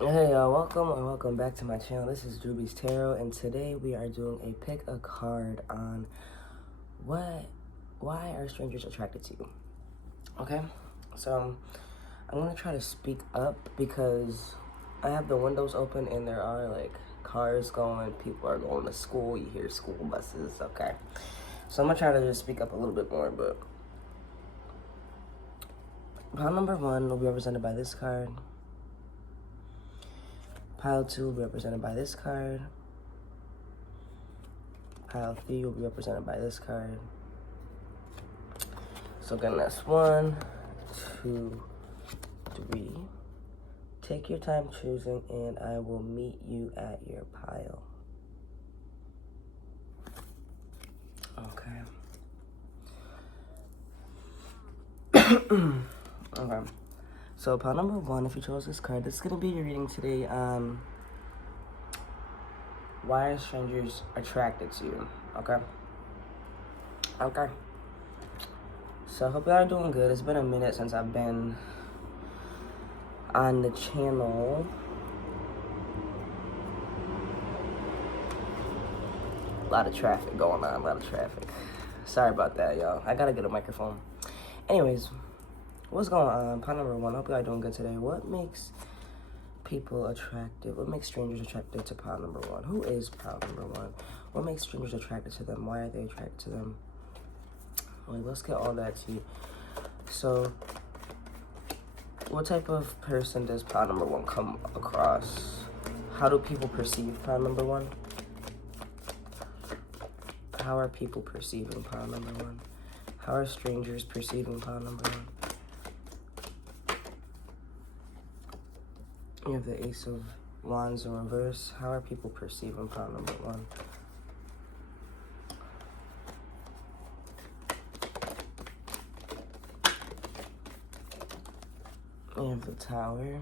Hey y'all, welcome back to my channel. This is Drewby's Tarot, and today we are doing a pick a card on why are strangers attracted to you? Okay, so I'm gonna try to speak up because I have the windows open and there are like cars going, people are going to school, you hear school buses, okay. So I'm gonna try to just speak up a little bit more, but pile number 1 will be represented by this card. Pile 2 will be represented by this card. Pile 3 will be represented by this card. So again, that's 1, 2, 3. Take your time choosing, and I will meet you at your pile. Okay. Okay. So pile number 1, if you chose this card, this is gonna be your reading today. Why are strangers attracted to you? Okay. Okay. So I hope y'all are doing good. It's been a minute since I've been on the channel. A lot of traffic going on, a lot of traffic. Sorry about that, y'all. I gotta get a microphone. Anyways, what's going on? Pile number 1, hope y'all are doing good today. What makes people attractive? What makes strangers attracted to pile number 1? Who is pile number 1? What makes strangers attracted to them? Why are they attracted to them? Wait, let's get all that to you. So, what type of person does pile number 1 come across? How do people perceive pile number 1? How are people perceiving pile number 1? How are strangers perceiving pile number 1? You have the Ace of Wands in reverse. How are people perceiving pile number 1? You have the Tower.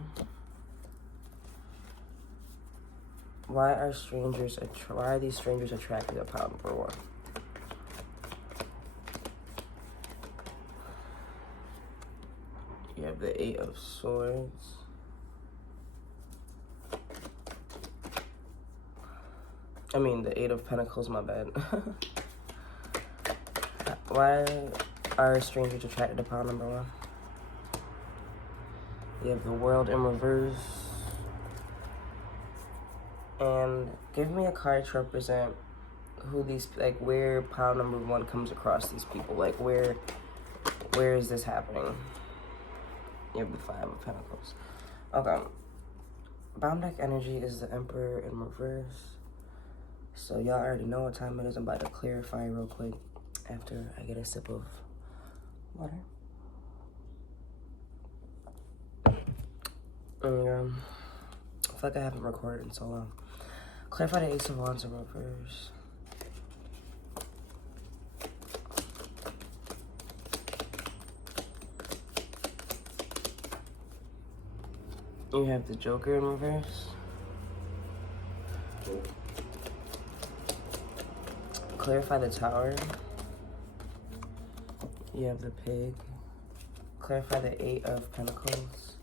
Why are these strangers attracted to pile number 1? You have the 8 of Swords. I mean, the 8 of Pentacles, my bad. Why are strangers attracted to pile number 1? You have the World in reverse. And give me a card to represent who these, like, where pile number 1 comes across these people. Like, where is this happening? You have the 5 of Pentacles. Okay. Bottom deck energy is the Emperor in reverse. So y'all already know what time it is. I'm about to clarify real quick after I get a sip of water. And, I feel like I haven't recorded in so long. Clarify the Ace of Wands in reverse. You have the Joker in reverse. Clarify the Tower. You have the Pig. Clarify the 8 of Pentacles.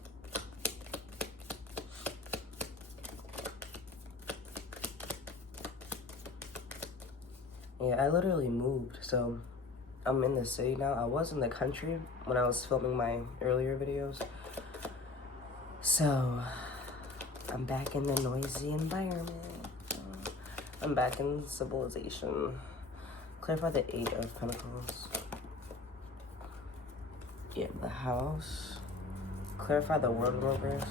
Yeah, I literally moved, so I'm in the city now. I was in the country when I was filming my earlier videos. So, I'm back in the noisy environment. I'm back in civilization. Clarify the 8 of Pentacles. Yeah, the House. Clarify the World in reverse.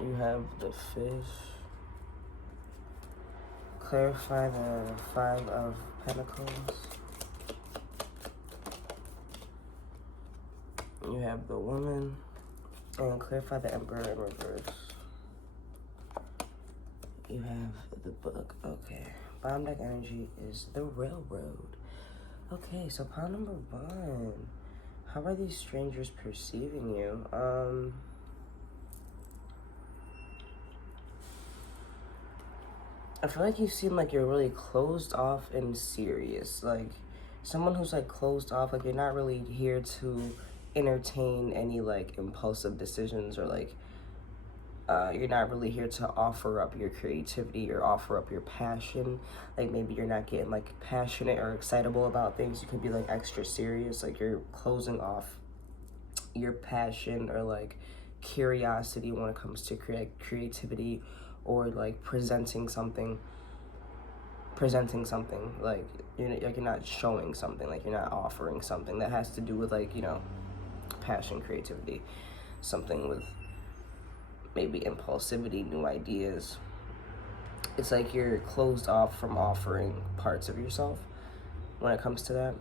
You have the Fish. Clarify the 5 of Pentacles. You have the Woman. And clarify the Emperor in reverse. You have the Book. Okay. Bottom deck energy is the Railroad. Okay, so pile number 1. How are these strangers perceiving you? I feel like you seem like you're really closed off and serious. Like, someone who's, like, closed off. Like, you're not really here to entertain any like impulsive decisions, or like you're not really here to offer up your creativity or offer up your passion. Like maybe you're not getting like passionate or excitable about things. You could be like extra serious, like you're closing off your passion or like curiosity when it comes to creativity, or like presenting something, like you're not showing something, like you're not offering something that has to do with like, you know, passion, creativity, something with maybe impulsivity, new ideas. It's like you're closed off from offering parts of yourself when it comes to that.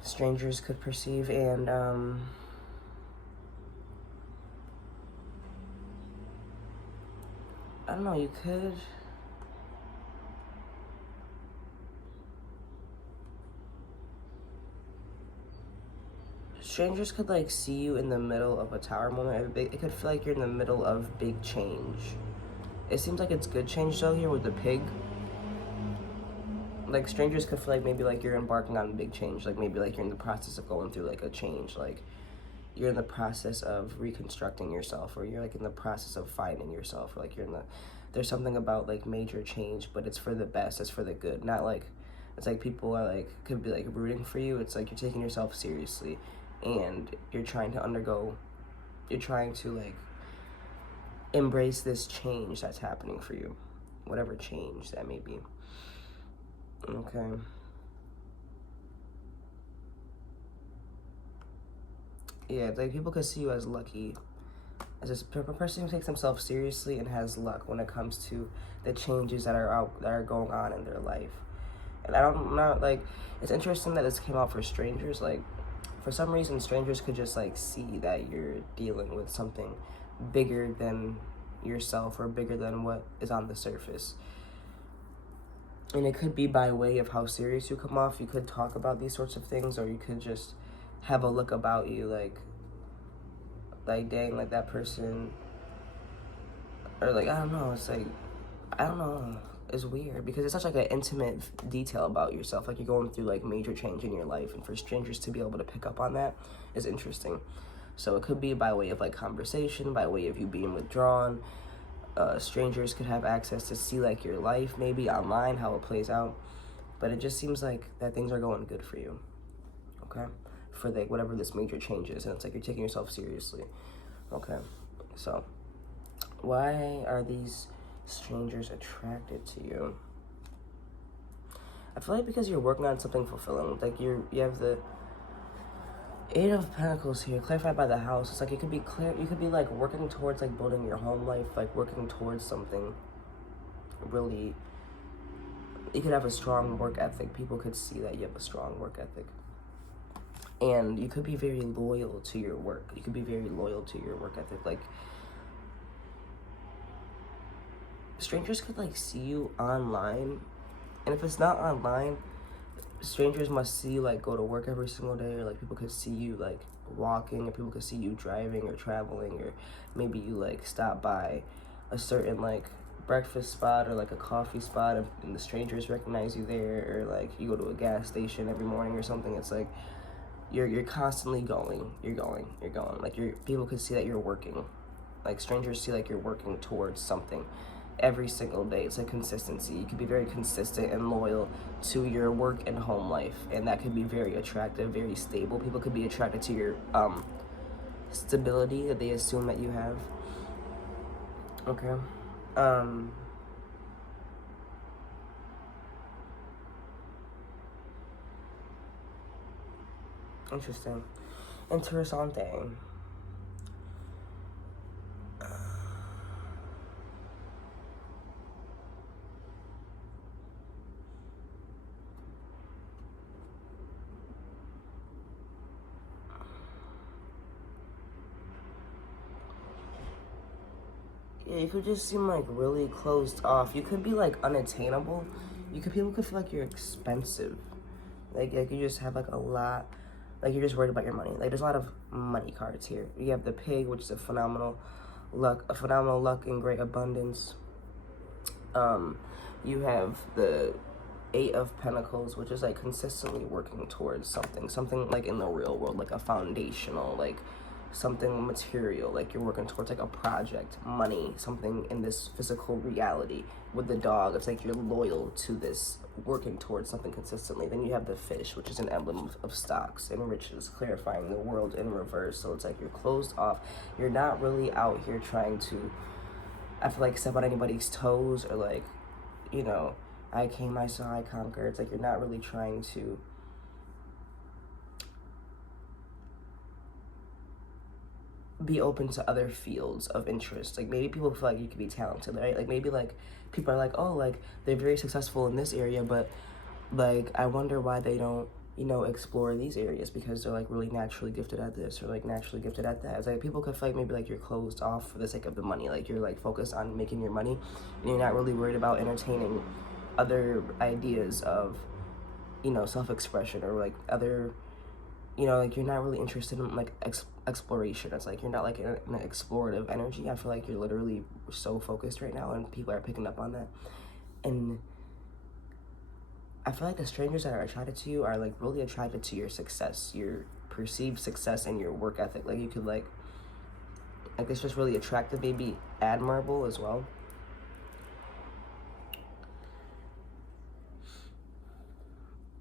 Strangers could perceive, and I don't know, you could strangers could like see you in the middle of a tower moment. It could feel like you're in the middle of big change. It seems like it's good change though here with the pig. Like strangers could feel like maybe like you're embarking on a big change. Like maybe like you're in the process of going through like a change. Like you're in the process of reconstructing yourself, or you're like in the process of finding yourself, or like there's something about like major change, but it's for the best, it's for the good. Not like, it's like people are like, could be like rooting for you. It's like you're taking yourself seriously, and you're trying to like embrace this change that's happening for you, whatever change that may be. Okay. Yeah, like people could see you as lucky, as a person who takes themselves seriously and has luck when it comes to the changes that are going on in their life. And I'm not like, it's interesting that this came out for strangers. Like for some reason, strangers could just like see that you're dealing with something bigger than yourself, or bigger than what is on the surface. And it could be by way of how serious you come off. You could talk about these sorts of things, or you could just have a look about you like dang, like that person, or like, I don't know, it's like, I don't know, it's weird because it's such like an intimate detail about yourself. Like you're going through like major change in your life, and for strangers to be able to pick up on that is interesting. So it could be by way of like conversation, by way of you being withdrawn. Strangers could have access to see like your life maybe online, how it plays out. But it just seems like that things are going good for you, okay? For like whatever this major change is, and it's like you're taking yourself seriously. Okay, so why are these strangers attracted to you? I feel like because you're working on something fulfilling. Like you have the Eight of Pentacles here, clarified by the House. It's like it could be clear, you could be like working towards like building your home life, like working towards something really. You could have a strong work ethic. People could see that you have a strong work ethic. And you could be very loyal to your work. You could be very loyal to your work ethic. Like, strangers could like see you online. And if it's not online, strangers must see you like go to work every single day, or like people could see you like walking, or people could see you driving or traveling, or maybe you like stop by a certain like breakfast spot or like a coffee spot, and the strangers recognize you there, or like you go to a gas station every morning or something. It's like you're constantly going, you're going, like people could see that you're working. Like strangers see like you're working towards something every single day. It's like consistency. You could be very consistent and loyal to your work and home life, and that could be very attractive, very stable. People could be attracted to your stability that they assume that you have. Okay. Interesting. Interessante. Yeah, you could just seem like really closed off. You could be like unattainable. People could feel like you're expensive. Like you just have like a lot, like you're just worried about your money. Like there's a lot of money cards here. You have the pig, which is a phenomenal luck and great abundance. You have the Eight of Pentacles, which is like consistently working towards something like in the real world, like a foundational, like something material, like you're working towards like a project, money, something in this physical reality. With the dog, it's like you're loyal to this, working towards something consistently. Then you have the fish, which is an emblem of stocks and riches, clarifying the world in reverse. So it's like you're closed off. You're not really out here trying to, I feel like, step on anybody's toes, or like, you know, I came, I saw, I conquered. It's like you're not really trying to be open to other fields of interest. Like maybe people feel like you could be talented, right? Like maybe like people are like, oh, like they're very successful in this area, but like I wonder why they don't, you know, explore these areas, because they're like really naturally gifted at this, or like naturally gifted at that. It's like people could feel like maybe like you're closed off for the sake of the money. Like you're like focused on making your money, and you're not really worried about entertaining other ideas of, you know, self-expression, or like other, you know, like you're not really interested in like exploration. It's like you're not like in an explorative energy. I feel like you're literally so focused right now, and people are picking up on that. And I feel like the strangers that are attracted to you are like really attracted to your success, your perceived success, and your work ethic. Like you could like it's just really attractive, maybe admirable as well.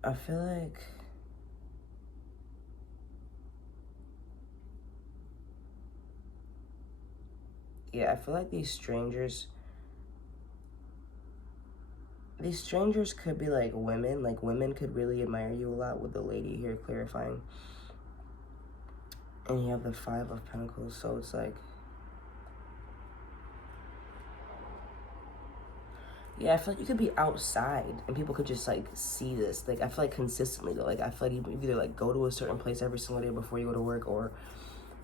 I feel like I feel like these strangers could be like women. Like women could really admire you a lot, with the lady here clarifying. And you have the Five of Pentacles, so it's like, yeah, I feel like you could be outside and people could just like see this. Like I feel like consistently though, like I feel like you either like go to a certain place every single day before you go to work, or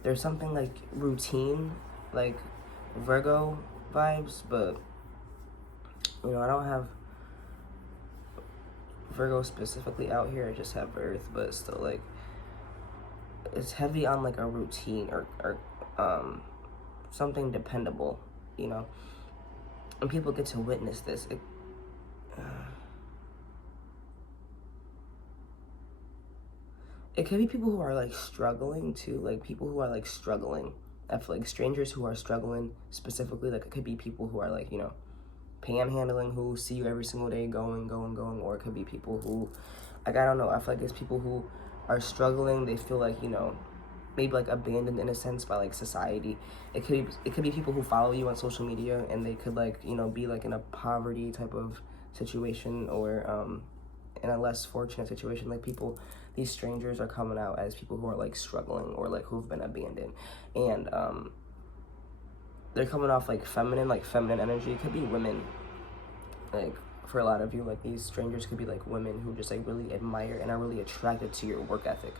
there's something like routine, like Virgo vibes. But you know, I don't have Virgo specifically out here. I just have Earth, but still like it's heavy on like a routine, or something dependable, you know. And people get to witness this. It could be people who are like struggling too, like people who are like struggling. I feel like strangers who are struggling specifically, like it could be people who are like, you know, panhandling, who see you every single day going, or it could be people who, like, I don't know, I feel like it's people who are struggling. They feel like, you know, maybe like abandoned in a sense by like society. It could be people who follow you on social media, and they could like, you know, be like in a poverty type of situation, or in a less fortunate situation. Like people, these strangers are coming out as people who are like struggling, or like who've been abandoned, and they're coming off like feminine energy. It could be women, like for a lot of you, like these strangers could be like women who just like really admire and are really attracted to your work ethic.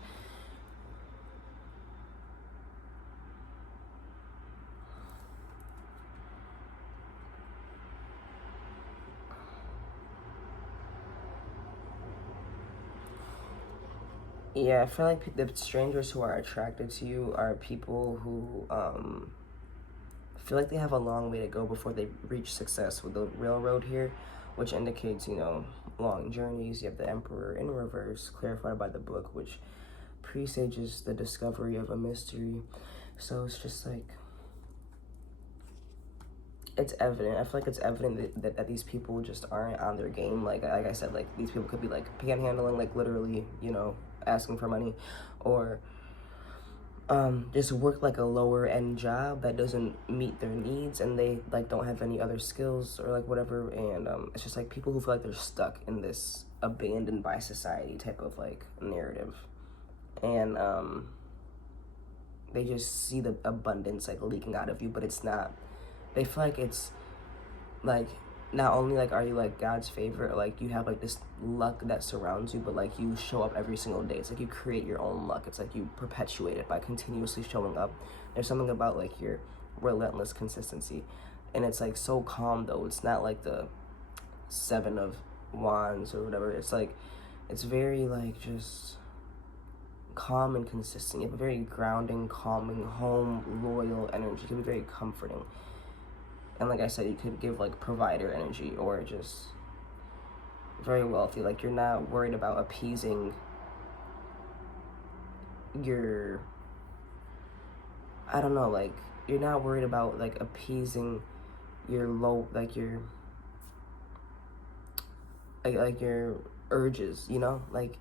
Yeah, I feel like the strangers who are attracted to you are people who feel like they have a long way to go before they reach success, with the railroad here, which indicates, you know, long journeys. You have the Emperor in reverse, clarified by the book, which presages the discovery of a mystery. So it's just like, it's evident. I feel like it's evident that these people just aren't on their game. Like I said, like these people could be like panhandling, like literally, you know, asking for money, or just work like a lower end job that doesn't meet their needs, and they like don't have any other skills or like whatever. And it's just like people who feel like they're stuck in this abandoned by society type of like narrative, and they just see the abundance like leaking out of you, but it's not. They feel like it's like, not only like are you like God's favorite, like you have like this luck that surrounds you, but like you show up every single day. It's like you create your own luck. It's like you perpetuate it by continuously showing up. There's something about like your relentless consistency, and it's like so calm though. It's not like the Seven of Wands or whatever. It's like, it's very like just calm and consistent. You have a very grounding, calming, home, loyal energy. It can be very comforting. And like I said, you could give like provider energy, or just very wealthy. Like, you're not worried about appeasing your, I don't know, like, you're not worried about, like, appeasing your low, like, your, like your urges, you know? Like,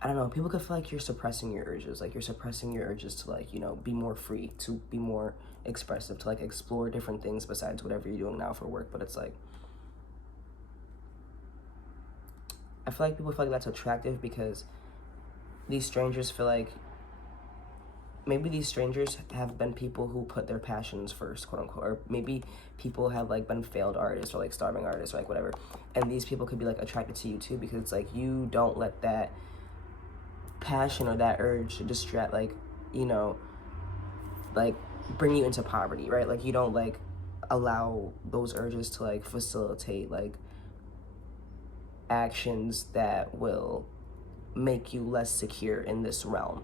I don't know, people could feel like you're suppressing your urges. Like, you're suppressing your urges to, like, you know, be more free, to be more expressive, to, like, explore different things besides whatever you're doing now for work. But it's like, I feel like people feel like that's attractive because these strangers feel like, maybe these strangers have been people who put their passions first, quote unquote, or maybe people have, like, been failed artists or, like, starving artists or, like, whatever. And these people could be, like, attracted to you too because it's like, you don't let that passion or that urge to distract, like, you know, like, bring you into poverty, right? Like, you don't, like, allow those urges to, like, facilitate, like, actions that will make you less secure in this realm,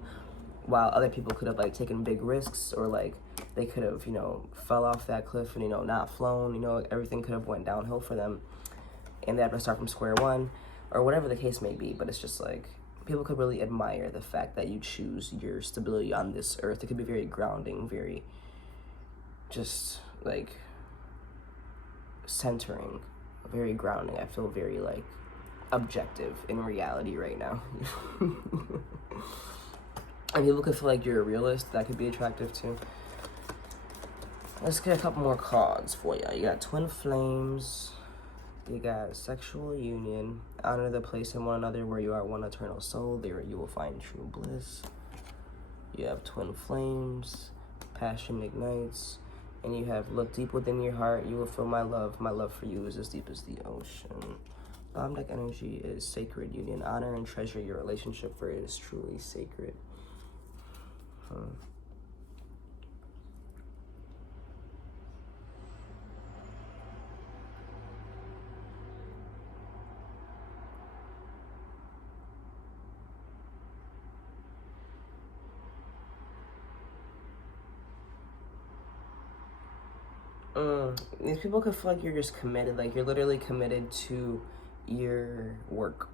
while other people could have, like, taken big risks, or, like, they could have, you know, fell off that cliff and, you know, not flown, you know, everything could have went downhill for them and they have to start from square one, or whatever the case may be. But it's just like, people could really admire the fact that you choose your stability on this earth. It could be very grounding, very just, like, centering, very grounding. I feel very, like, objective in reality right now. And people could feel like you're a realist. That could be attractive too. Let's get a couple more cards for you. You got twin flames. You got sexual union. Honor the place in one another where you are one eternal soul. There you will find true bliss. You have twin flames. Passion ignites. And you have look deep within your heart. You will feel my love. My love for you is as deep as the ocean. Bottom deck energy is sacred union. Honor and treasure your relationship, for it is truly sacred. These people could feel like you're just committed, like you're literally committed to your work.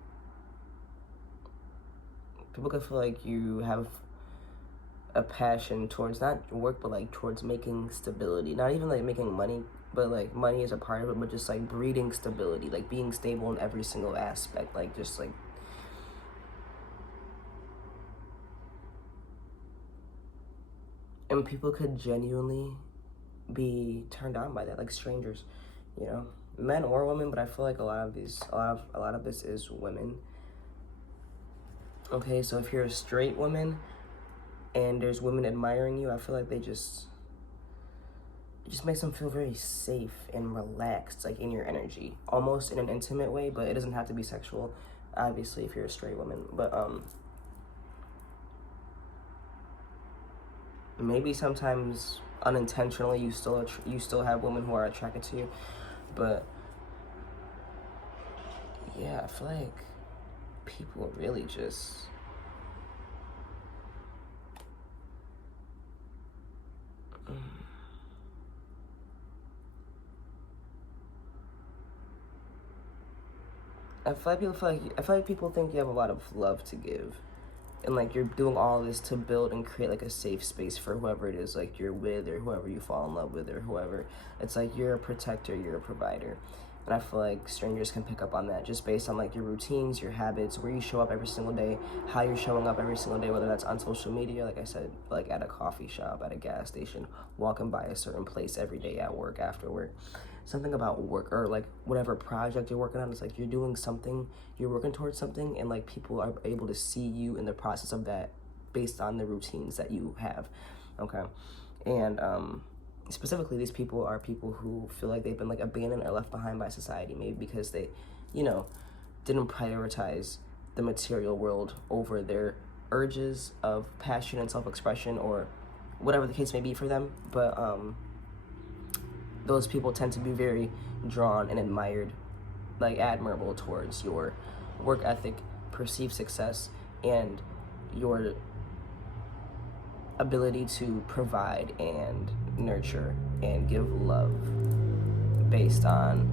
People could feel like you have a passion towards not work, but like towards making stability. Not even like making money, but like money is a part of it, but just like breeding stability, like being stable in every single aspect, like just like, and people could genuinely be turned on by that, like strangers, you know, men or women. But I feel like a lot of this is women. Okay, so if you're a straight woman and there's women admiring you, I feel like it just makes them feel very safe and relaxed, like in your energy, almost in an intimate way. But it doesn't have to be sexual, obviously, if you're a straight woman. But maybe sometimes unintentionally you still have women who are attracted to you. But yeah, I feel like people really just I feel like people think you have a lot of love to give, and like you're doing all this to build and create like a safe space for whoever it is, like you're with, or whoever you fall in love with, or whoever. It's like you're a protector, you're a provider. And I feel like strangers can pick up on that just based on like your routines, your habits, where you show up every single day, how you're showing up every single day, whether that's on social media, like I said, like at a coffee shop, at a gas station, walking by a certain place every day, at work, after work. Something about work, or like whatever project you're working on, it's like you're doing something, you're working towards something, and like people are able to see you in the process of that based on the routines that you have. Okay. And specifically, these people are people who feel like they've been like abandoned or left behind by society, maybe because they, you know, didn't prioritize the material world over their urges of passion and self-expression, or whatever the case may be for them. But those people tend to be very drawn and admired, like admirable towards your work ethic, perceived success, and your ability to provide and nurture and give love based on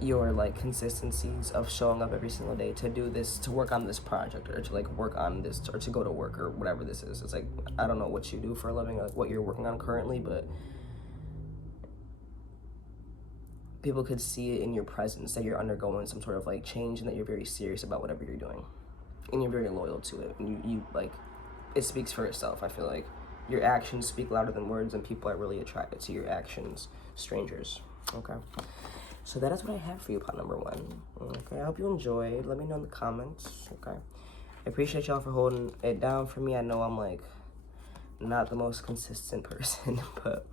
your like consistencies of showing up every single day to do this, to work on this project, or to like work on this, or to go to work, or whatever this is. It's like, I don't know what you do for a living, like what you're working on currently, but people could see it in your presence that you're undergoing some sort of like change, and that you're very serious about whatever you're doing, and you're very loyal to it. And you like, it speaks for itself. I feel like your actions speak louder than words, and people are really attracted to your actions, strangers. Okay, so that is what I have for you, pot number 1. Okay, I hope you enjoyed. Let me know in the comments. Okay, I appreciate y'all for holding it down for me. I know I'm like not the most consistent person, but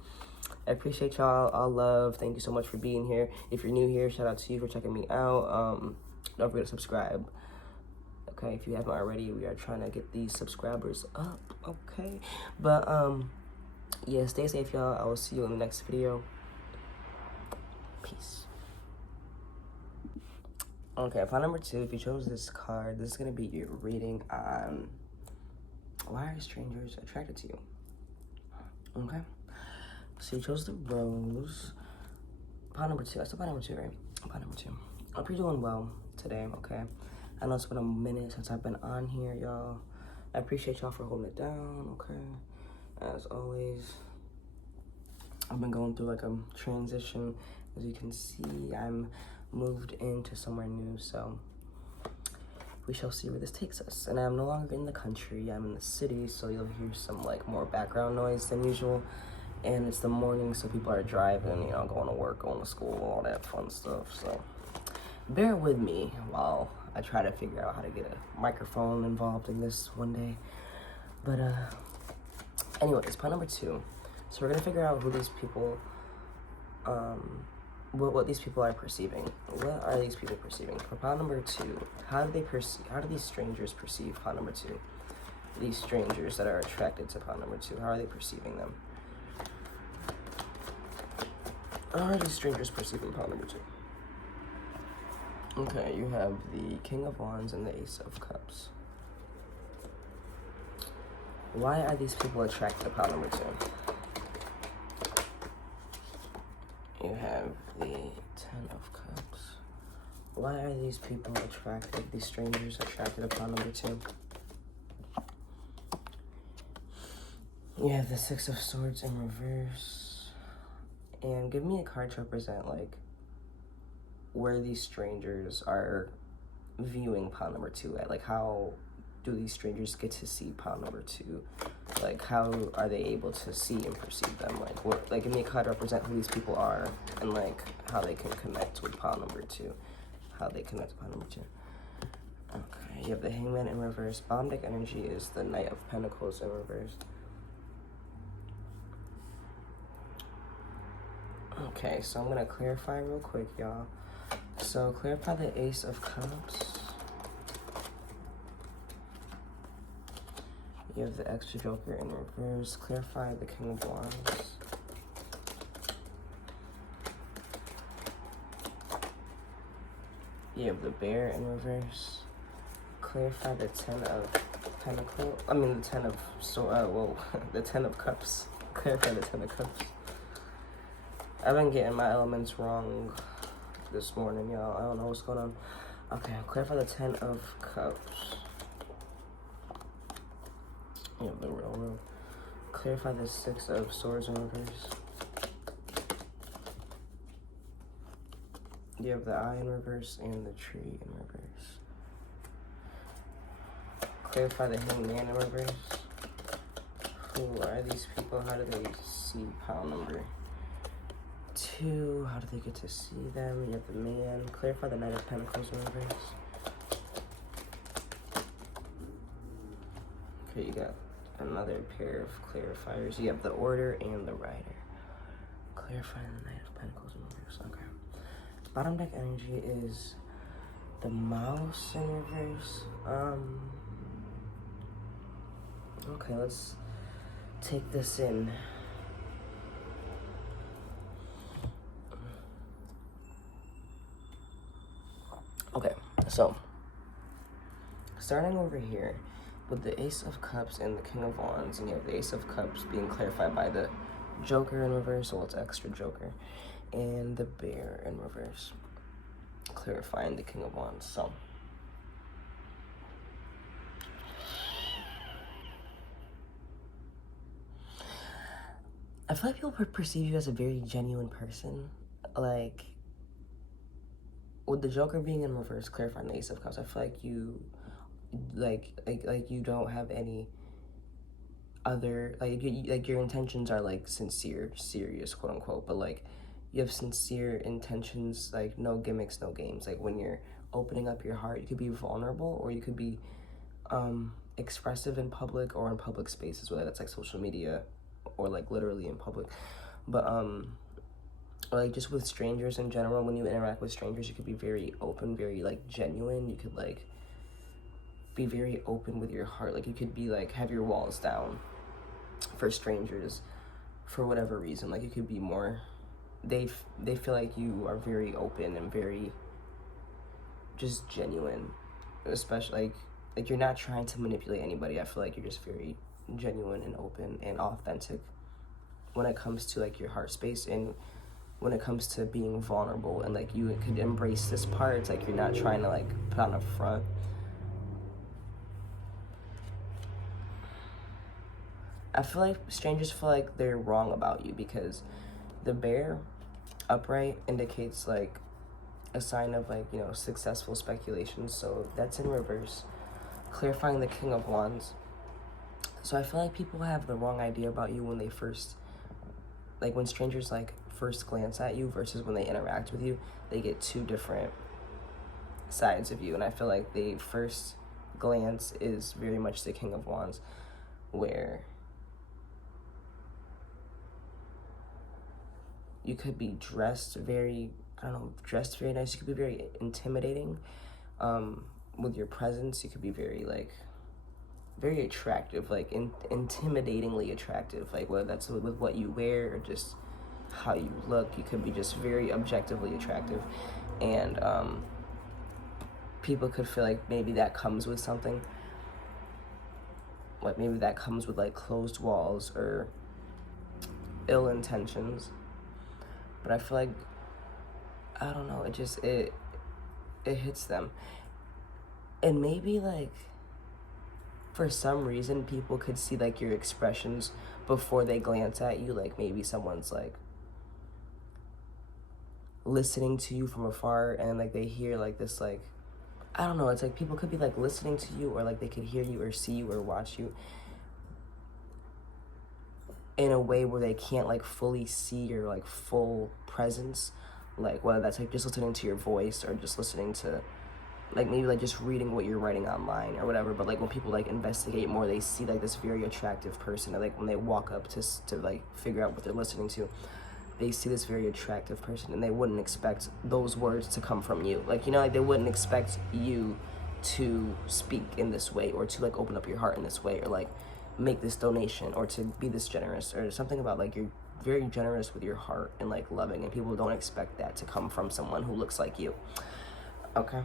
I appreciate y'all. All love. Thank you so much for being here. If you're new here, shout out to you for checking me out. Don't forget to subscribe. Okay, if you haven't already, we are trying to get these subscribers up. Okay, but yeah, stay safe, y'all. I will see you in the next video. Peace. Okay, pot number 2. If you chose this card, this is gonna be your reading on why are strangers attracted to you. Okay, so you chose the rose. Pot number 2. I said pot number 2, right? Pot number 2. I hope you're doing well today. Okay, I know it's been a minute since I've been on here, y'all. I appreciate y'all for holding it down. Okay, as always, I've been going through like a transition. As you can see, I'm moved into somewhere new, so we shall see where this takes us. And I'm no longer in the country, I'm in the city, so you'll hear some like more background noise than usual. And it's the morning, so people are driving, you know, going to work, going to school, all that fun stuff. So bear with me while I try to figure out how to get a microphone involved in this one day. But anyways, point number 2. So we're gonna figure out who these people, what these people are perceiving. What are these people perceiving? For pot number 2, how do these strangers perceive pot number 2? These strangers that are attracted to pot number 2, how are they perceiving them? How are these strangers perceiving pot number 2? Okay, you have the King of Wands and the Ace of Cups. Why are these people attracted to pot number 2? You have the 10 of Cups. Why are these people attracted, these strangers attracted to pot number 2? You have the 6 of Swords in reverse. And give me a card to represent like where these strangers are viewing pot number 2 at. Like, how do these strangers get to see pot number 2? Like, how are they able to see and perceive them? Like, what, like, give me a card to represent who these people are, and like how they can connect with pot number 2. How they connect to pot number 2. Okay, you have the Hangman in reverse. Bottom deck energy is the Knight of Pentacles in reverse. Okay, so I'm gonna clarify real quick, y'all. So clarify the Ace of Cups. You have the extra Joker in reverse. Clarify the King of Wands. You have the Bear in reverse. Clarify the 10 of Pentacles. I mean the 10 of the 10 of Cups. Clarify the 10 of Cups. I've been getting my elements wrong this morning, y'all. I don't know what's going on. Okay, clarify the 10 of Cups. You have the Railroad. Clarify the 6 of Swords in reverse. You have the Eye in reverse and the Tree in reverse. Clarify the Hangman in reverse. Who are these people? How do they see pile number 2? How do they get to see them? You have the Man. Clarify the Knight of Pentacles in reverse. Okay, you got another pair of clarifiers. You have the Order and the Rider. Clarify the Knight of Pentacles in reverse. Okay. Bottom deck energy is the Mouse in reverse. Okay, let's take this in. Okay, so starting over here with the Ace of Cups and the King of Wands, and you have the Ace of Cups being clarified by the Joker in reverse, well, it's extra Joker, and the Bear in reverse. clarifying the King of Wands. So I feel like people perceive you as a very genuine person. Like, with the Joker being in reverse, clarifying the Ace of Cups, I feel like you, like you don't have any other, like your intentions are like sincere, serious, quote unquote, but like you have sincere intentions, like no gimmicks, no games. Like when you're opening up your heart, you could be vulnerable, or you could be expressive in public or in public spaces, whether that's like social media or like literally in public. But or like just with strangers in general, when you interact with strangers, you could be very open, very like genuine. You could like be very open with your heart. Like you could be like, have your walls down for strangers for whatever reason. Like you could be more, they feel like you are very open and very just genuine, especially like you're not trying to manipulate anybody. I feel like you're just very genuine and open and authentic when it comes to like your heart space, and when it comes to being vulnerable, and like you could embrace this part. It's like you're not trying to like put on a front. I feel like strangers feel like they're wrong about you, because the bear upright indicates like a sign of like, you know, successful speculation. So that's in reverse, clarifying the King of Wands. So I feel like people have the wrong idea about you when they first, like when strangers like first glance at you versus when they interact with you. They get two different sides of you, and I feel like the first glance is very much the King of Wands, where you could be dressed very, dressed very nice. You could be very intimidating with your presence. You could be very like, very attractive, like intimidatingly attractive. Like whether that's with what you wear or just how you look, you could be just very objectively attractive. And people could feel like maybe that comes with something. Like maybe that comes with like closed walls or ill intentions. But I feel like, I don't know, it hits them. And maybe like, for some reason, people could see like your expressions before they glance at you. Like maybe someone's like listening to you from afar, and like they hear like this, like, I don't know, it's like people could be like listening to you, or like they could hear you or see you or watch you in a way where they can't like fully see your like full presence. Like whether that's like just listening to your voice, or just listening to like maybe like just reading what you're writing online or whatever. But like when people like investigate more, they see like this very attractive person, and like when they walk up to like figure out what they're listening to, they see this very attractive person, and they wouldn't expect those words to come from you. Like, you know, like they wouldn't expect you to speak in this way, or to like open up your heart in this way, or like make this donation, or to be this generous, or something about like you're very generous with your heart and like loving, and people don't expect that to come from someone who looks like you. Okay,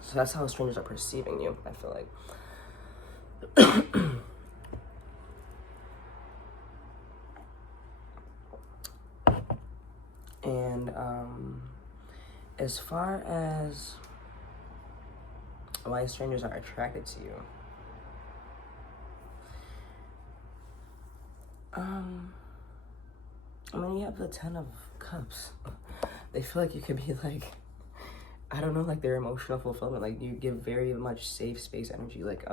so that's how strangers are perceiving you, I feel like. And as far as why strangers are attracted to you, I mean, you have the 10 of Cups. They feel like you could be like, I don't know, like their emotional fulfillment. Like you give very much safe space energy. Like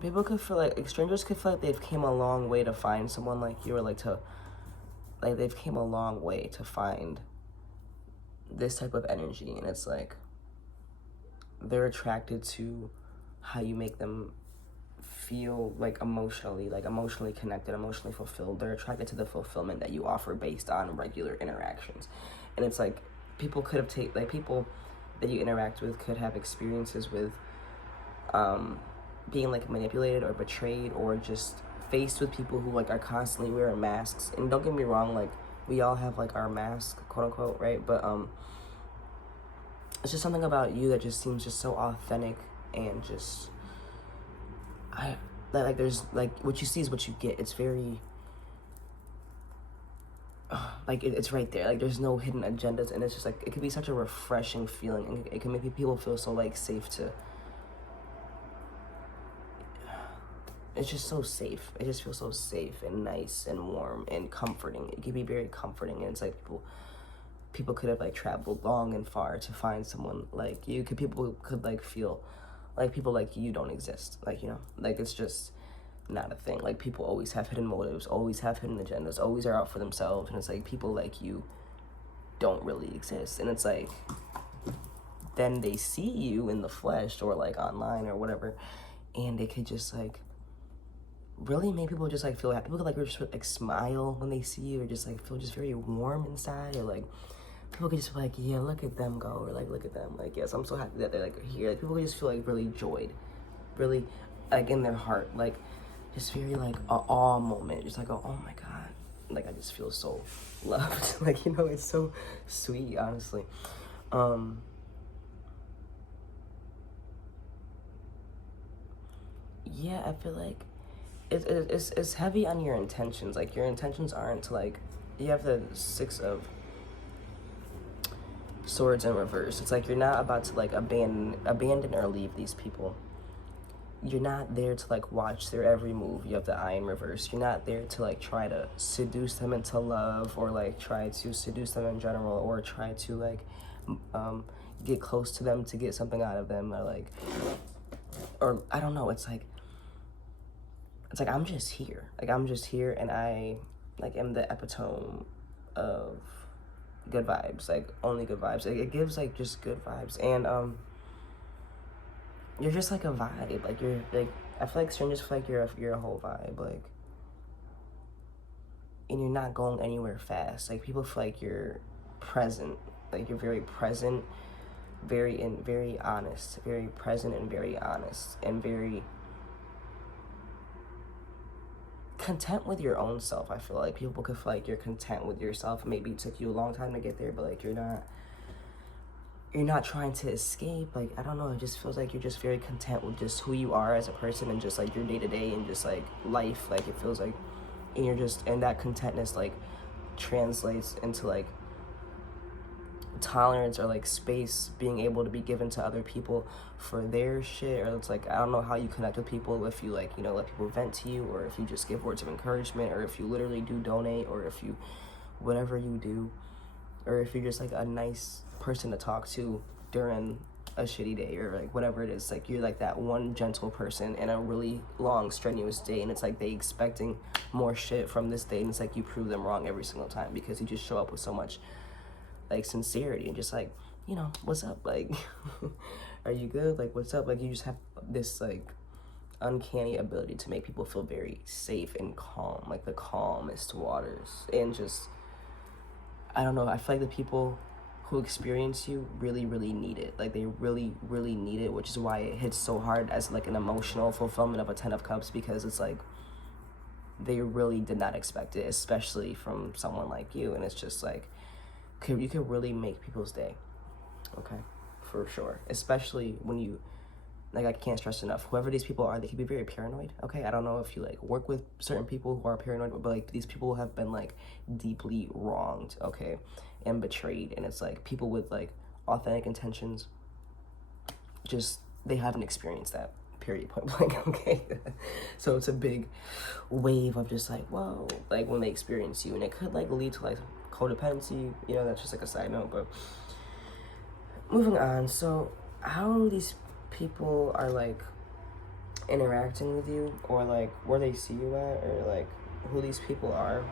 people could feel like strangers could feel like they've came a long way to find someone like you, or like they've came a long way to find this type of energy. And it's like they're attracted to how you make them feel, like emotionally connected, emotionally fulfilled. They're attracted to the fulfillment that you offer based on regular interactions. And it's like people could have people that you interact with could have experiences with being like manipulated or betrayed, or just faced with people who like are constantly wearing masks. And don't get me wrong, like we all have like our mask, quote unquote, right? But it's just something about you that just seems just so authentic and just like there's like what you see is what you get. It's very like it's right there. Like there's no hidden agendas, and it's just like it can be such a refreshing feeling, and it can make people feel so like safe to. It's just so safe. It just feels so safe and nice and warm and comforting. It can be very comforting, and it's like people could have like traveled long and far to find someone like you. People could like feel like people like you don't exist. Like, you know, like it's just not a thing. Like people always have hidden motives, always have hidden agendas, always are out for themselves, and it's like people like you don't really exist. And it's like then they see you in the flesh or like online or whatever, and they could just like really make people just like feel happy. People could like just like smile when they see you, or just like feel just very warm inside, or like people could just be like, yeah, look at them go, or like look at them, like, yes, I'm so happy that they're like here. Like people could just feel like really joyed, really like in their heart, like just very like a awe moment, just like oh my god, like I just feel so loved. Like, you know, it's so sweet, honestly. Yeah, I feel like it's heavy on your intentions. Like your intentions aren't to like, you have the 6 of Swords in reverse. It's like you're not about to like abandon or leave these people. You're not there to like watch their every move. You have the Eye in reverse. You're not there to like try to seduce them into love, or like try to seduce them in general, or try to like get close to them to get something out of them, or like, or I don't know. It's like I'm just here. Like I'm just here, and I like am the epitome of good vibes. Like only good vibes. It gives like just good vibes, and you're just like a vibe. Like you're like, I feel like strangers feel like you're a whole vibe. Like, and you're not going anywhere fast. Like people feel like you're present. Like you're very present, very honest, very present and very honest, and very content with your own self. I feel like people could feel like you're content with yourself. Maybe it took you a long time to get there, but like you're not trying to escape. Like, I don't know, it just feels like you're just very content with just who you are as a person, and just like your day-to-day and just like life. Like it feels like, and you're just, and that contentness like translates into like tolerance, or like space being able to be given to other people for their shit. Or it's like, I don't know how you connect with people, if you like, you know, let people vent to you, or if you just give words of encouragement, or if you literally do donate, or if you whatever you do, or if you're just like a nice person to talk to during a shitty day, or like whatever it is. Like you're like that one gentle person in a really long strenuous day, and it's like they expecting more shit from this day, and it's like you prove them wrong every single time, because you just show up with so much like sincerity, and just like, you know, what's up, like are you good, like what's up. Like you just have this like uncanny ability to make people feel very safe and calm, like the calmest waters. And just, I don't know, I feel like the people who experience you really need it. Like they really need it, which is why it hits so hard as like an emotional fulfillment of a 10 of Cups, because it's like they really did not expect it, especially from someone like you. And it's just like, you can really make people's day, okay, for sure. Especially when you, like, I can't stress enough, whoever these people are, they can be very paranoid, okay? I don't know if you like work with certain people who are paranoid, but like these people have been like deeply wronged, okay, and betrayed. And it's like people with like authentic intentions, just, they haven't experienced that, period, point blank, okay? So it's a big wave of just like, whoa, like when they experience you, and it could like lead to like codependency, you know. That's just like a side note. But moving on, so how these people are like interacting with you, or like where they see you at, or like who these people are,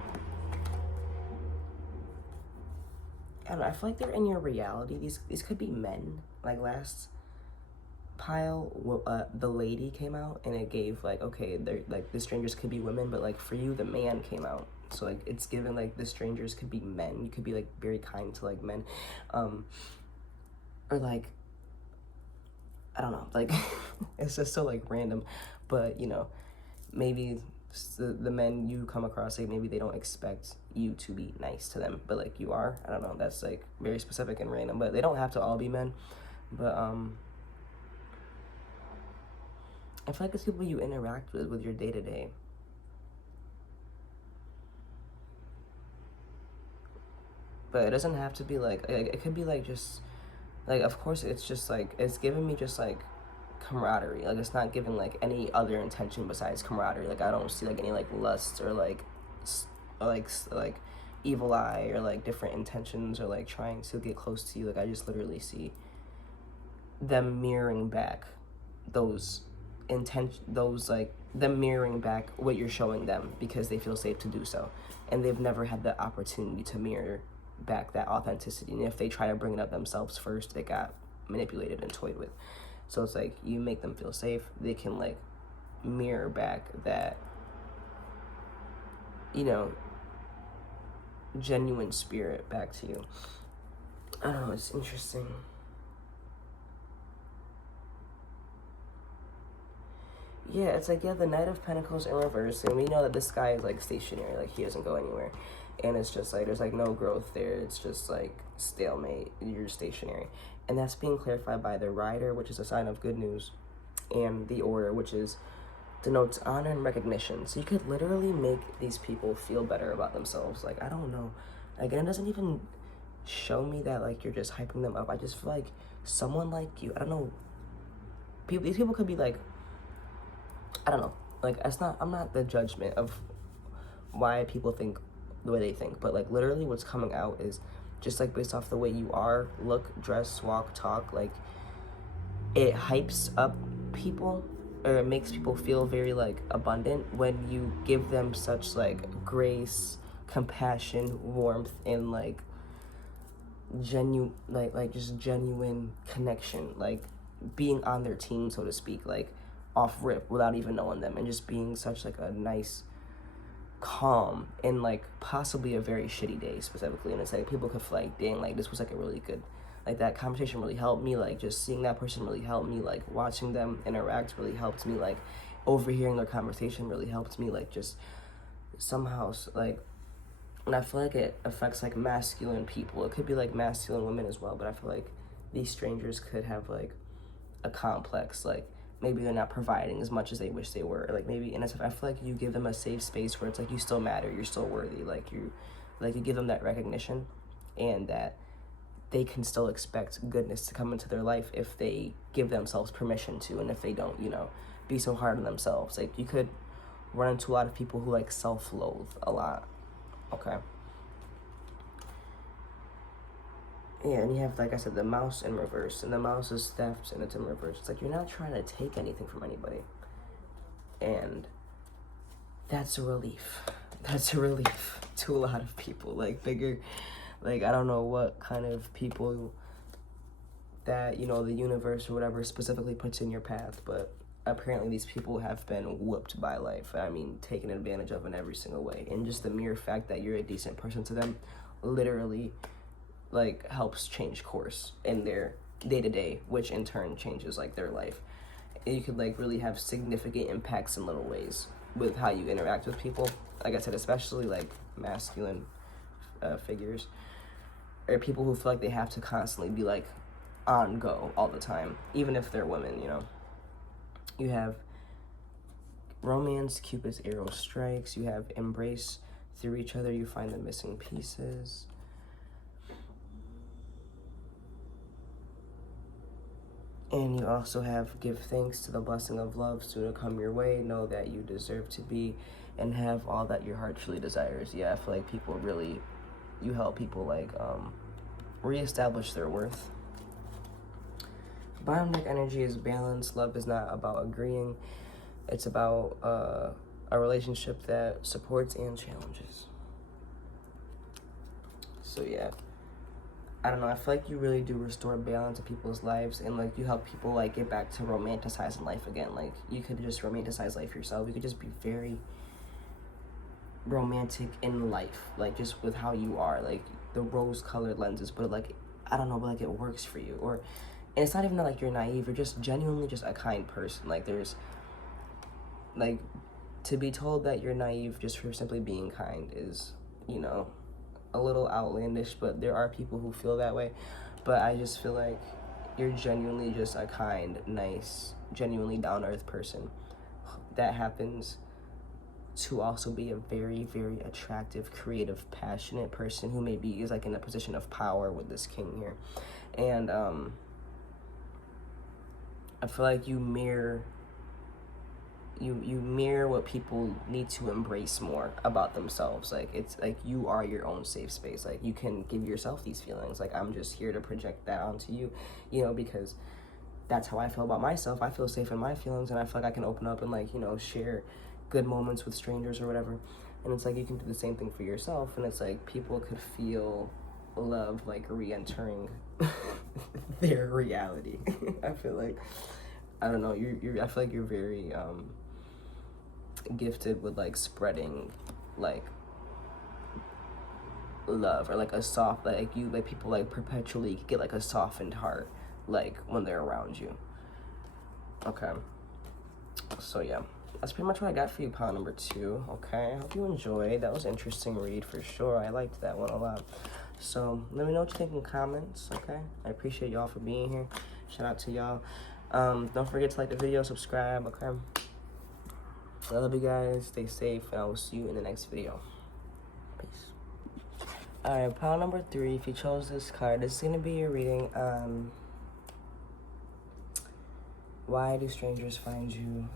I don't know, I feel like they're in your reality. These could be men. Like last pile, the lady came out, and it gave like, okay, they're like, the strangers could be women, but like for you, the man came out. So like it's given like the strangers could be men. You could be like very kind to like men, or like, I don't know, like it's just so like random. But you know, maybe the men you come across, like maybe they don't expect you to be nice to them, but like you are. I don't know, that's like very specific and random. But they don't have to all be men. But I feel like it's people you interact with your day-to-day. But it doesn't have to be like, it could be like just, like, of course it's just like, it's giving me just like camaraderie. Like, it's not giving like any other intention besides camaraderie. Like, I don't see like any like lust or like evil eye or like different intentions or like trying to get close to you. Like, I just literally see them mirroring back those them mirroring back what you're showing them because they feel safe to do so, and they've never had the opportunity to mirror back that authenticity. And if they try to bring it up themselves first, they got manipulated and toyed with. So it's like, you make them feel safe, they can like mirror back that, you know, genuine spirit back to you. I don't know, it's interesting. Yeah, it's like, yeah, the Knight of Pentacles in reverse, and we know that this guy is like stationary, like he doesn't go anywhere. And it's just like, there's like no growth there, it's just like stalemate, you're stationary. And that's being clarified by the Rider, which is a sign of good news, and the Order, which denotes honor and recognition. So you could literally make these people feel better about themselves. Like, I don't know, like, it doesn't even show me that like you're just hyping them up. I just feel like someone like you, I don't know, these people could be like, I don't know, like, I'm not the judgment of why people think the way they think, but like literally what's coming out is just like based off the way you are, look, dress, walk, talk, like it hypes up people, or it makes people feel very like abundant when you give them such like grace, compassion, warmth, and like genuine, like just genuine connection, like being on their team, so to speak, like off rip without even knowing them, and just being such like a nice calm in like possibly a very shitty day specifically. And it's like people could feel like, dang, like this was like a really good, like that conversation really helped me, like just seeing that person really helped me, like watching them interact really helped me, like overhearing their conversation really helped me, like just somehow like. And I feel like it affects like masculine people. It could be like masculine women as well, but I feel like these strangers could have like a complex, like maybe they're not providing as much as they wish they were, or like maybe, and I feel like you give them a safe space where it's like you still matter, you're still worthy, like you give them that recognition, and that they can still expect goodness to come into their life if they give themselves permission to, and if they don't, you know, be so hard on themselves. Like, you could run into a lot of people who like self-loathe a lot. Okay. Yeah, and you have, like I said, the mouse in reverse, and the mouse is theft, and it's in reverse. It's like, you're not trying to take anything from anybody, and that's a relief. That's a relief to a lot of people. Like, bigger, like, I don't know what kind of people that, you know, the universe or whatever specifically puts in your path, but apparently these people have been whooped by life. I mean, taken advantage of in every single way, and just the mere fact that you're a decent person to them literally like helps change course in their day-to-day, which in turn changes like their life. And you could like really have significant impacts in little ways with how you interact with people. Like I said, especially like masculine figures, or people who feel like they have to constantly be like on go all the time, even if they're women, you know. You have romance, Cupid's arrow strikes. You have embrace, through each other you find the missing pieces. And you also have give thanks to the blessing of love soon to come your way. Know that you deserve to be and have all that your heart truly desires. Yeah, I feel like people really, you help people like reestablish their worth. Bottom deck energy is balance. Love is not about agreeing. It's about a relationship that supports and challenges. So yeah, I don't know, I feel like you really do restore balance in people's lives, and like you help people like get back to romanticizing life again. Like, you could just romanticize life yourself. You could just be very romantic in life, like just with how you are, like the rose-colored lenses, but like, I don't know, but like it works for you. Or, and it's not even like you're naive, you're just genuinely just a kind person. Like, there's like, to be told that you're naive just for simply being kind is, you know, a little outlandish, but there are people who feel that way. But I just feel like you're genuinely just a kind, nice, genuinely down-to-earth person. That happens to also be a very, very attractive, creative, passionate person who maybe is like in a position of power with this king here. And I feel like you mirror what people need to embrace more about themselves. Like, it's like you are your own safe space. Like, you can give yourself these feelings. Like, I'm just here to project that onto you, you know, because that's how I feel about myself. I feel safe in my feelings, and I feel like I can open up and, like, you know, share good moments with strangers or whatever. And it's like you can do the same thing for yourself, and it's like people could feel love like re-entering their reality. I feel like, I don't know, I feel like you're very gifted with like spreading like love, or like a soft, like you, like people like perpetually get like a softened heart like when they're around you. Okay, so yeah, that's pretty much what I got for you, pile number 2. Okay, I hope you enjoyed. That was an interesting read for sure. I liked that one a lot. So let me know what you think in the comments. Okay, I appreciate y'all for being here. Shout out to y'all. Don't forget to like the video, subscribe. Okay, I love you guys. Stay safe, and I will see you in the next video. Peace. All right, pile number 3. If you chose this card, this is gonna be your reading on why do strangers find you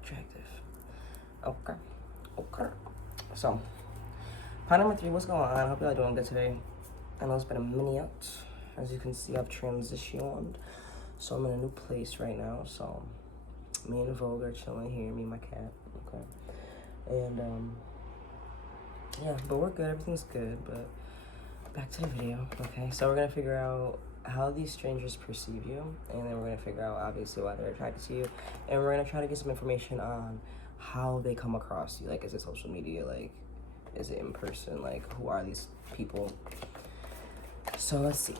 attractive. Okay. So, pile number 3, what's going on? I hope y'all doing good today. I know it's been a minute. As you can see, I've transitioned. So I'm in a new place right now. So me and Vogue are chilling here, me and my cat. Okay. And yeah, but we're good, everything's good. But back to the video. Okay, so we're gonna figure out how these strangers perceive you, and then we're gonna figure out obviously why they're attracted to you, and we're gonna try to get some information on how they come across you. Like, is it social media? Like, is it in person? Like, who are these people? So let's see.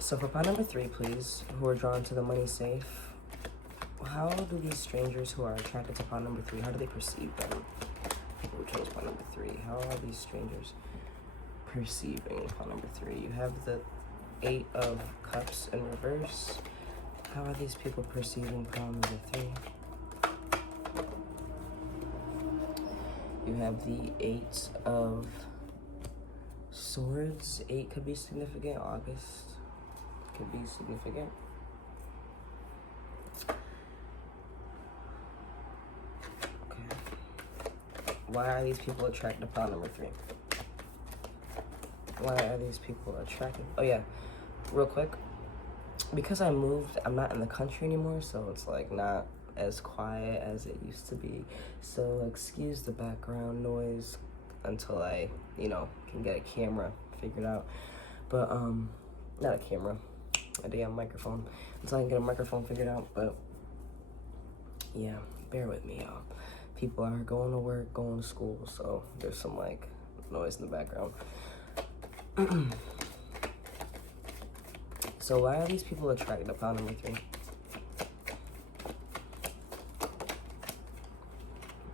So for pile number 3, please, who are drawn to the money safe, how do these strangers who are attracted to pile number 3, how do they perceive them? People who chose pile number 3, how are these strangers perceiving pile number 3? You have the 8 of Cups in reverse. How are these people perceiving pile number 3? You have the 8 of Swords. 8 could be significant. August could be significant. Okay. Why are these people attracted to pile number 3? Why are these people attracted? Oh yeah, real quick. Because I moved, I'm not in the country anymore, so it's like not as quiet as it used to be. So excuse the background noise until I, you know, can get a camera figured out. But not a camera, a damn microphone. Until I can get a microphone figured out. But yeah, bear with me, y'all. People are going to work, going to school, so there's some like noise in the background. So why are these people attracted to pile number 3?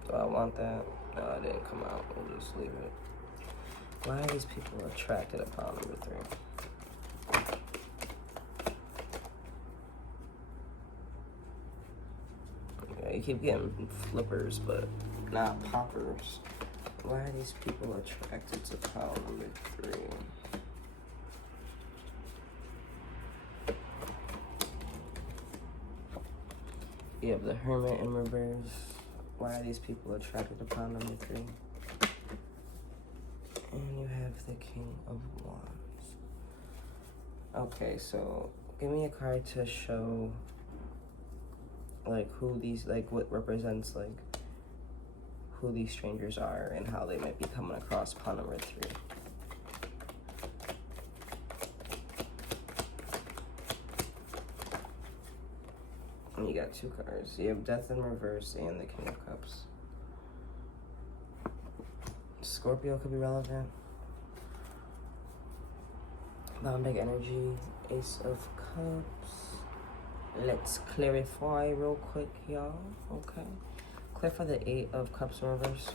Do I want that? No, it didn't come out. We'll just leave it. Why are these people attracted to pile number 3? Okay, you keep getting flippers, but not poppers. Why are these people attracted to pile number 3? You have the Hermit in reverse. Why are these people attracted to pile number 3? And you have the King of Wands. Okay, so give me a card to show like who these, like what represents like who these strangers are and how they might be coming across pile number 3. And you got 2 cards. You have Death in reverse and the King of Cups. Scorpio could be relevant. Bombig energy, Ace of Cups. Let's clarify real quick, y'all. Okay. Clarify the 8 of Cups in reverse.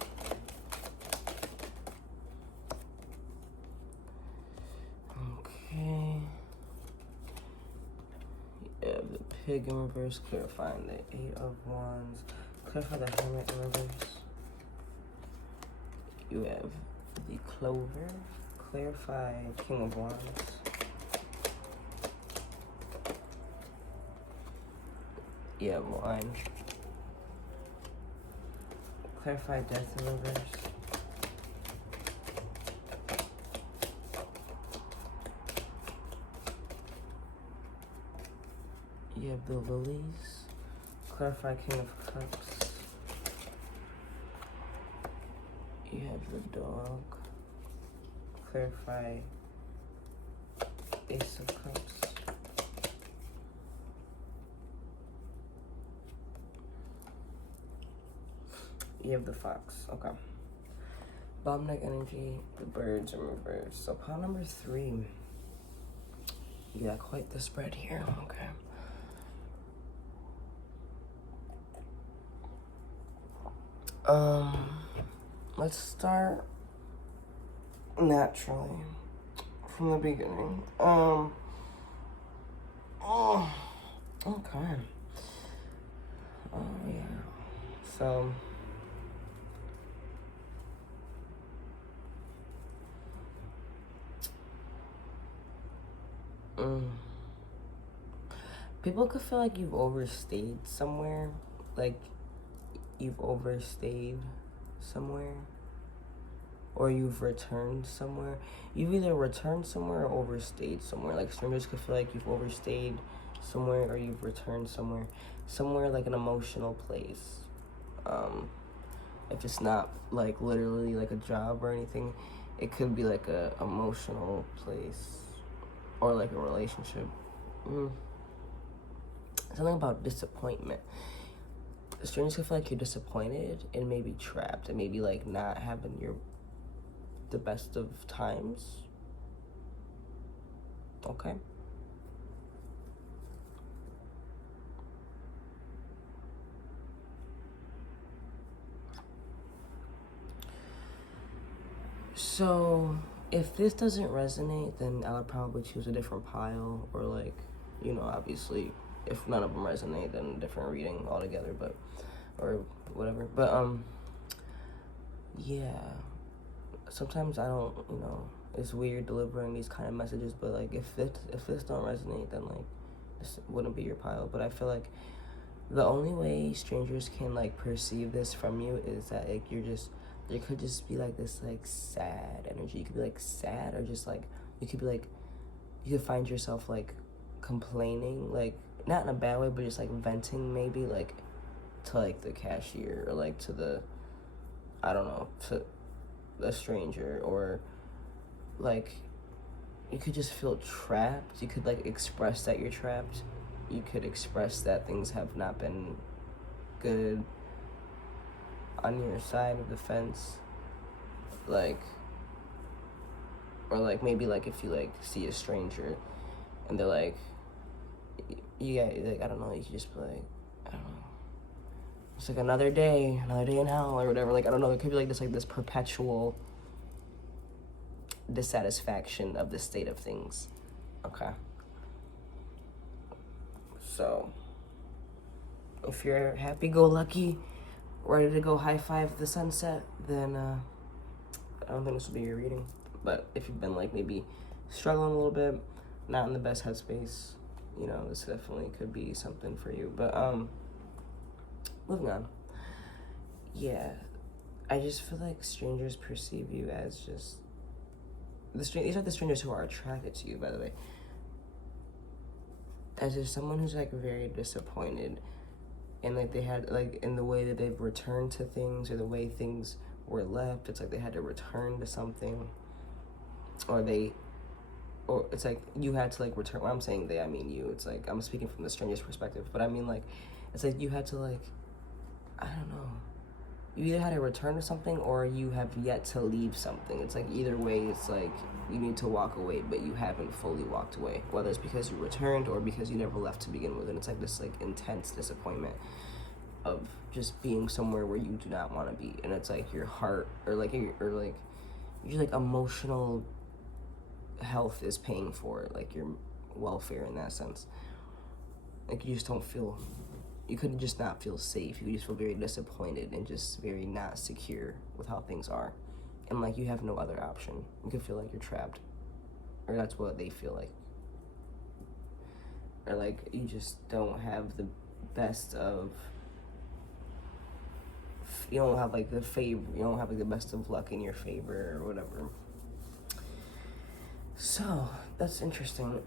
Okay. Pig in reverse, clarifying the Eight of Wands, clarify the Hermit in reverse. You have the Clover, clarify King of Wands. You have Wine, clarify Death in reverse. You have the Lilies, clarify King of Cups. You have the Dog, clarify Ace of Cups. You have the Fox, okay. Bottom deck energy, the Birds in reverse. So pile number 3, you got quite the spread here, okay. Let's start naturally from the beginning. Okay. Oh yeah. So people could feel like you've overstayed somewhere, like you've overstayed somewhere, or you've returned somewhere. You've either returned somewhere or overstayed somewhere. Like strangers could feel like you've overstayed somewhere or you've returned somewhere like an emotional place. If it's not like literally like a job or anything, it could be like a emotional place or like a relationship. Something about disappointment. Strangers could feel like you're disappointed and maybe trapped and maybe like not having the best of times. Okay. So if this doesn't resonate, then I would probably choose a different pile, or like, you know, obviously if none of them resonate, then a different reading altogether, but or whatever. But yeah, sometimes I don't, you know, it's weird delivering these kind of messages, but like if this don't resonate, then like this wouldn't be your pile. But I feel like the only way strangers can like perceive this from you is that like there could just be like this like sad energy. You could be like sad, or just like you could be like, you could find yourself like complaining, like not in a bad way, but just like venting maybe like to like the cashier, or like to the, I don't know, to a stranger, or like you could just feel trapped. You could like express that you're trapped. You could express that things have not been good on your side of the fence, like, or like maybe like if you like see a stranger and they're like, yeah, like I don't know, you could just be like, I don't know, it's like another day in hell or whatever. Like I don't know, it could be like this perpetual dissatisfaction of the state of things. Okay. So if you're happy-go-lucky, ready to go high-five the sunset, then I don't think this will be your reading. But if you've been like maybe struggling a little bit, not in the best headspace, you know, this definitely could be something for you. But moving on. Yeah, I just feel like strangers perceive you as just these are the strangers who are attracted to you, by the way, as just someone who's like very disappointed, and like they had like in the way that they've returned to things, or the way things were left. It's like they had to return to something, or it's like you had to like return. When I'm saying they, I mean you. It's like I'm speaking from the stranger's perspective, but I mean like it's like you had to like, I don't know, you either had to return to something or you have yet to leave something. It's like either way, it's like you need to walk away, but you haven't fully walked away, whether it's because you returned or because you never left to begin with. And it's like this like intense disappointment of just being somewhere where you do not want to be. And it's like your heart, or like your like emotional health is paying for it, like your welfare in that sense. Like, you could just not feel safe. You just feel very disappointed and just very not secure with how things are. And, like, you have no other option. You could feel like you're trapped. Or that's what they feel like. Or, like, you just don't have the best of... You don't have, like, you don't have, like, the best of luck in your favor or whatever. So, that's interesting.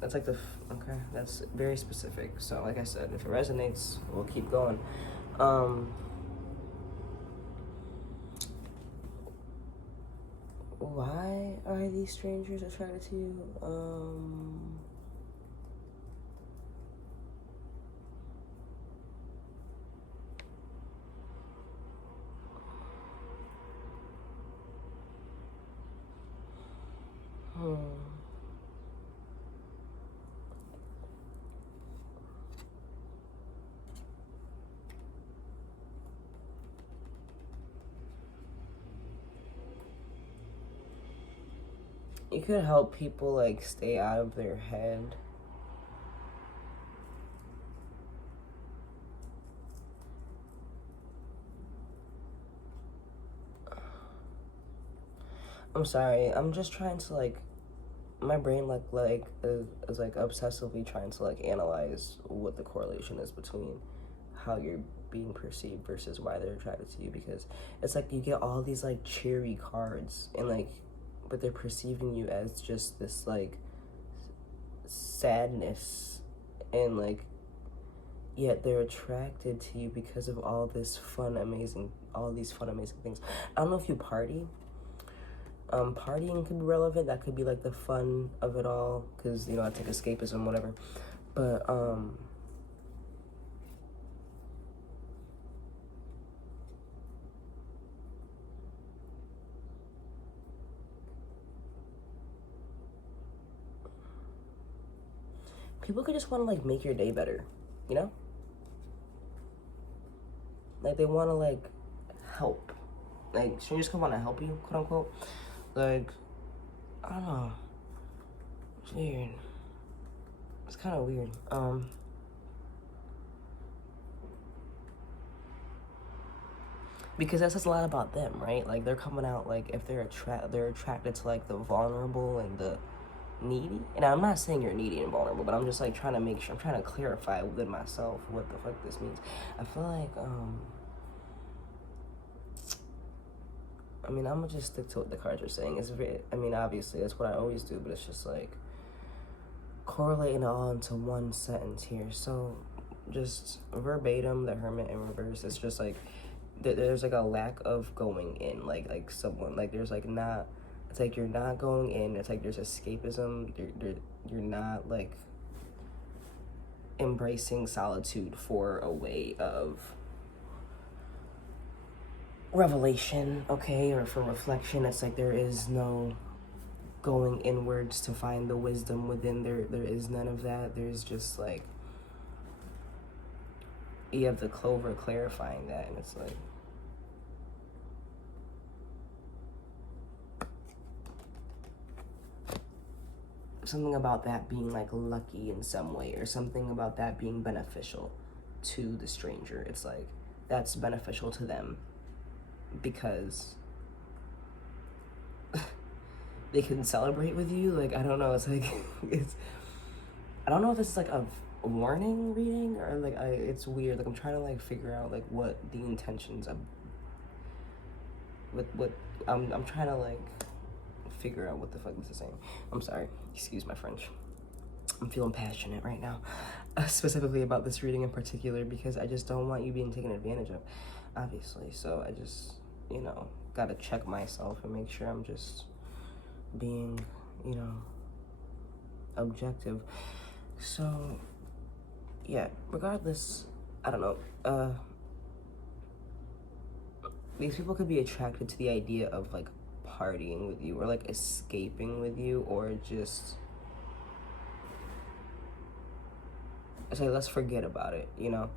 That's like okay, that's very specific. So, like I said, if it resonates, we'll keep going. Why are these strangers attracted to you? You could help people, like, stay out of their head. I'm sorry, I'm just trying to, like, my brain, is like, obsessively trying to, like, analyze what the correlation is between how you're being perceived versus why they're attracted to you, because it's like you get all these, like, cheery cards, and, like, but they're perceiving you as just this, like, sadness, and, like, yet they're attracted to you because of all these fun, amazing things. I don't know if you party. Partying could be relevant. That could be, like, the fun of it all, because, you know, it's like escapism, whatever. But, people could just want to, like, make your day better, you know? Like, they want to, like, help. Like, strangers could want to help you, quote unquote. Like, I don't know. It's weird. It's kind of weird. Because that says a lot about them, right? Like, they're coming out, like, if they're attracted to, like, the vulnerable and the needy. And I'm not saying you're needy and vulnerable, but I'm just, like, trying to make sure, I'm trying to clarify within myself what the fuck this means. I feel like, I mean, I'm gonna just stick to what the cards are saying. It's very, I mean, obviously, that's what I always do, but it's just, like, correlating it all into one sentence here. So, just verbatim, the Hermit in reverse, it's just, like, there's, like, a lack of going in. Like someone, like, there's, like, not, it's, like, you're not going in. It's, like, there's escapism. You're not, like, embracing solitude for a way of revelation, okay, or for reflection. It's like there is no going inwards to find the wisdom within. There is none of that. There's just, like, you have the clover clarifying that, and it's like, something about that being, like, lucky in some way, or something about that being beneficial to the stranger. It's like that's beneficial to them because they can celebrate with you. Like, I don't know. It's like, I don't know if this is, like, a warning reading or, like, it's weird. Like, I'm trying to, like, figure out, like, what the intentions of what I'm trying to, like, figure out what the fuck this is saying. I'm sorry. Excuse my French. I'm feeling passionate right now, specifically about this reading in particular, because I just don't want you being taken advantage of, obviously. So I just, you know, gotta check myself and make sure I'm just being, you know, objective. So, yeah, regardless, I don't know, these people could be attracted to the idea of, like, partying with you, or, like, escaping with you, or just, it's like, let's forget about it, you know?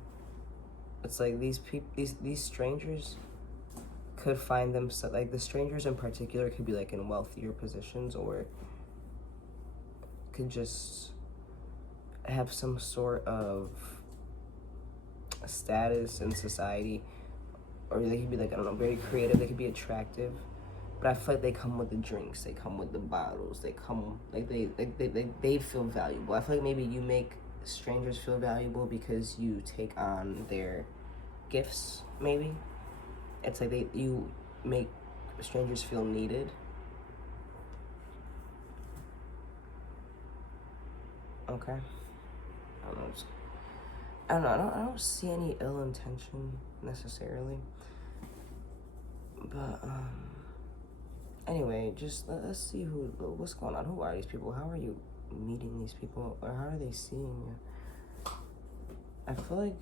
It's like these strangers could find themselves, like, the strangers in particular could be, like, in wealthier positions, or could just have some sort of status in society, or they could be like, I don't know, very creative, they could be attractive, but I feel like they come with the drinks, they come with the bottles, they come like they feel valuable. I feel like maybe you make strangers feel valuable because you take on their gifts. Maybe it's like you make strangers feel needed. Okay, I don't know. I don't know. I don't see any ill intention necessarily, but anyway, just let's see what's going on. Who are these people? How are you meeting these people, or how are they seeing you? I feel like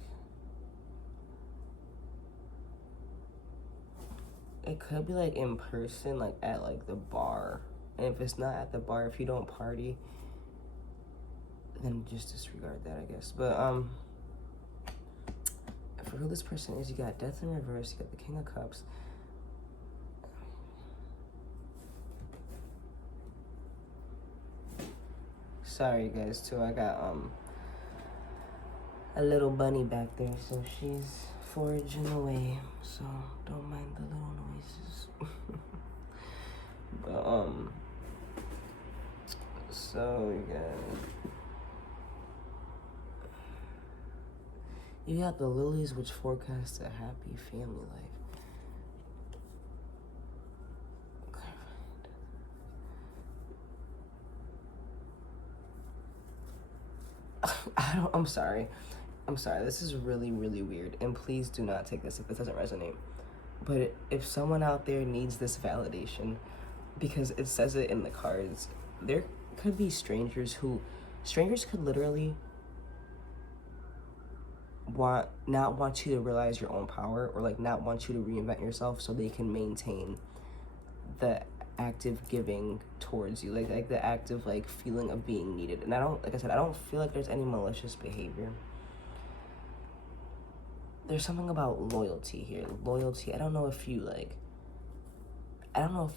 it could be like in person, like at like the bar. And if it's not at the bar, if you don't party, then just disregard that, I guess. But for who this person is, you got Death in reverse, you got the King of Cups. Sorry guys too, I got a little bunny back there, so she's foraging away, so don't mind the little noises. But so you got the lilies, which forecast a happy family life. I'm sorry. This is really, really weird. And please do not take this if it doesn't resonate. But if someone out there needs this validation, because it says it in the cards, there could be strangers could literally not want you to realize your own power, or like not want you to reinvent yourself so they can maintain the active giving towards you, like the active like feeling of being needed. And I don't feel like there's any malicious behavior. There's something about loyalty here. I don't know if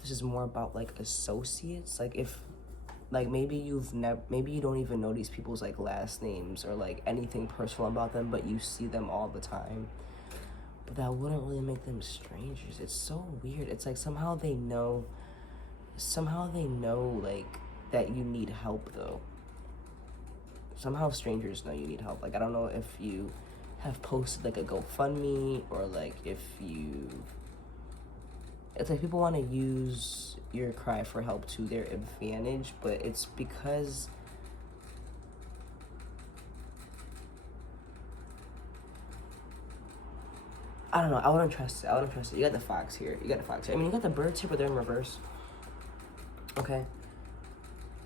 this is more about like associates, like if like maybe you don't even know these people's like last names or like anything personal about them, but you see them all the time. But that wouldn't really make them strangers. It's so weird. It's like somehow they know like that you need help though. Somehow strangers know you need help. Like I don't know if you have posted like a GoFundMe, or like if it's like people want to use your cry for help to their advantage, but it's because I don't know. I wouldn't trust it. You got the fox here. I mean, you got the birds here, but they're in reverse. Okay.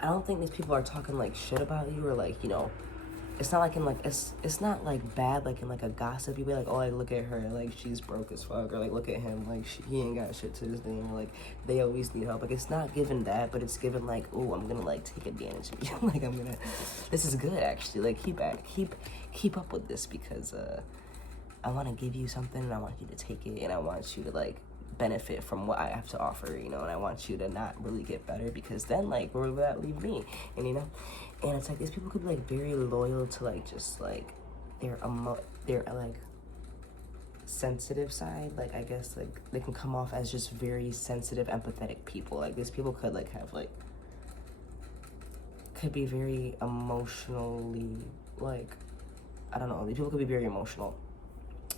I don't think these people are talking like shit about you, or like, you know, it's not like in like it's not like bad like in like a gossipy way, like, oh, like look at her, like she's broke as fuck, or like look at him, like he ain't got shit to his name, or like they always need help. Like it's not given that, but it's given like, oh, I'm gonna like take advantage of you. Like this is good actually. Like keep up with this, because I want to give you something and I want you to take it, and I want you to like benefit from what I have to offer, you know, and I want you to not really get better, because then like where will that leave me? And you know, and it's like these people could be like very loyal to like just like their like sensitive side. Like I guess like they can come off as just very sensitive, empathetic people. Like these people could like have like could be very emotionally like, I don't know, these people could be very emotional,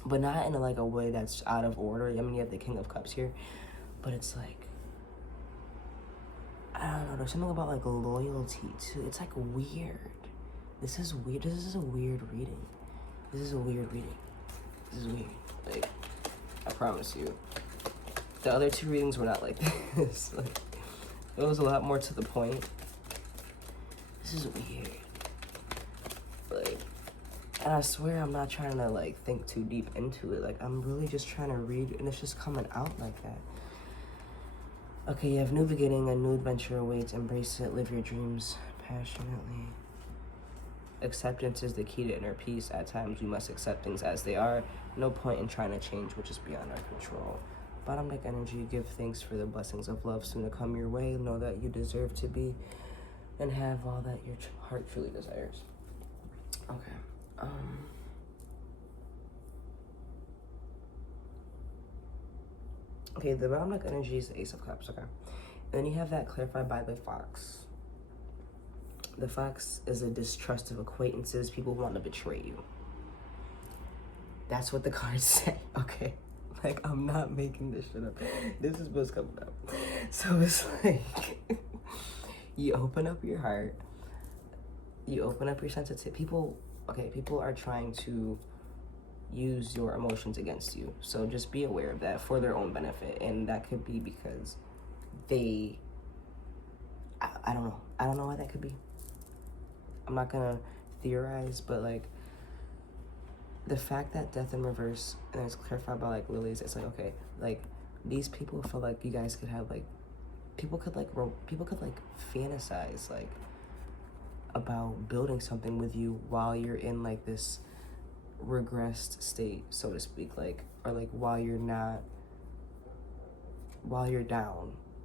but not in a way that's out of order. I mean, you have the King of Cups here, but it's like, I don't know, there's something about like loyalty too. It's like weird. This is weird. This is a weird reading. This is weird. Like, I promise you. The other two readings were not like this. Like, it was a lot more to the point. This is weird. Like, and I swear I'm not trying to like think too deep into it. Like I'm really just trying to read, and it's just coming out like that. Okay, you have new beginning, a new adventure awaits. Embrace it, live your dreams passionately. Acceptance is the key to inner peace. At times we must accept things as they are. No point in trying to change which is beyond our control. Bottom deck energy, give thanks for the blessings of love soon to come your way. Know that you deserve to be and have all that your heart truly desires. Okay. Okay, the bottom deck energy is the Ace of Cups, okay? And then you have that clarified by the Fox. The Fox is a distrust of acquaintances, people who want to betray you. That's what the cards say, okay? Like, I'm not making this shit up. This is what's coming up. So it's like, you open up your heart, you open up your sensitivity. People are trying to use your emotions against you. So just be aware of that for their own benefit. And that could be because they, I don't know. I don't know why that could be. I'm not gonna theorize, but like, the fact that death in reverse, and it's clarified by like lilies, it's like, okay, like these people feel like you guys could have like, people could fantasize like about building something with you while you're in like this regressed state, so to speak, like, or like while you're down,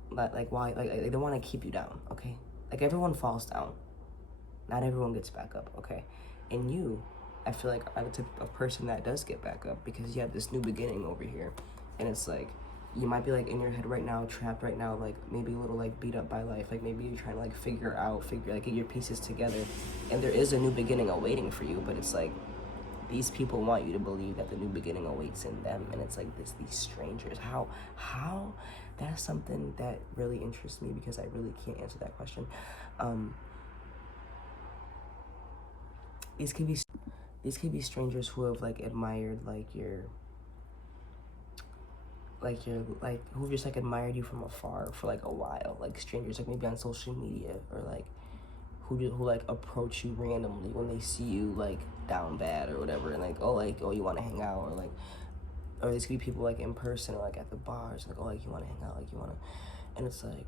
like they don't want to keep you down, okay? Like everyone falls down, not everyone gets back up, okay? And you, I feel like, are the type of person that does get back up because you have this new beginning over here. And it's like, you might be like in your head right now, trapped right now, like maybe a little like beat up by life. Like maybe you're trying to like get your pieces together. And there is a new beginning awaiting for you, but it's like, these people want you to believe that the new beginning awaits in them. And it's like these strangers, how, that's something that really interests me because I really can't answer that question. These could be strangers who have like admired who've just like admired you from afar for like a while, like strangers like maybe on social media, or like who like approach you randomly when they see you like down bad or whatever, and like oh you want to hang out, or these could be people like in person or like at the bars, like oh like you want to hang out, like you want to, and it's like,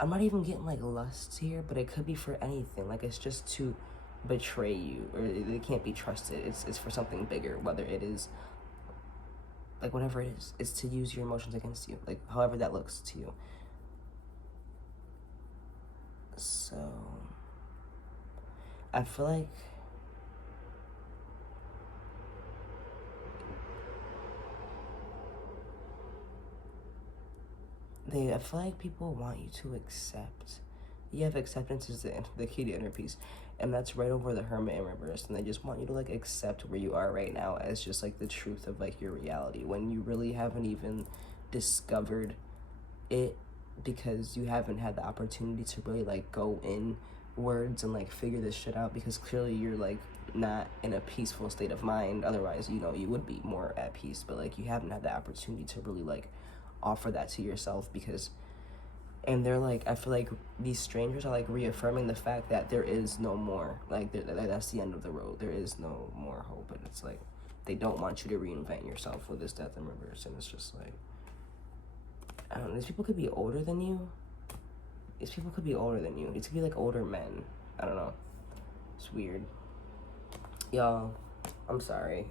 I'm not even getting like lusts here, but it could be for anything. Like it's just to betray you, or it can't be trusted. It's for something bigger, whether it is like whatever it is. It's to use your emotions against you, like however that looks to you. So I feel like people want you to accept. You have acceptance is the key to inner peace, and that's right over the Hermit in reverse. And they just want you to like accept where you are right now as just like the truth of like your reality, when you really haven't even discovered it, because you haven't had the opportunity to really like go in words and like figure this shit out, because clearly you're like not in a peaceful state of mind. Otherwise, you know, you would be more at peace, but like you haven't had the opportunity to really like offer that to yourself, because, and they're like, I feel like these strangers are like reaffirming the fact that there is no more, like that's the end of the road, there is no more hope. And it's like they don't want you to reinvent yourself with this death in reverse. And it's just like, I don't know, these people could be older than you. These people could be older than you. These could be like older men. I don't know. It's weird. Y'all, I'm sorry.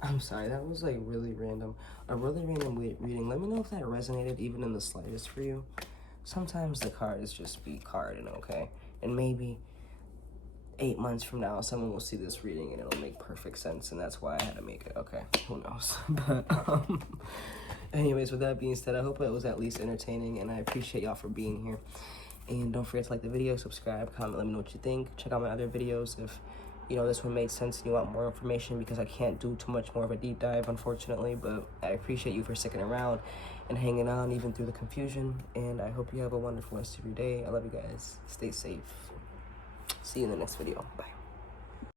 I'm sorry, that was like really random. A really random reading. Let me know if that resonated even in the slightest for you. Sometimes the cards just be carding, okay? And maybe 8 months from now, someone will see this reading and it'll make perfect sense, and that's why I had to make it, okay? Who knows? But, anyways, with that being said, I hope it was at least entertaining, and I appreciate y'all for being here. And don't forget to like the video, subscribe, comment, let me know what you think. Check out my other videos if, you know, this one made sense and you want more information, because I can't do too much more of a deep dive, unfortunately. But I appreciate you for sticking around and hanging on even through the confusion. And I hope you have a wonderful rest of your day. I love you guys. Stay safe. See you in the next video. Bye.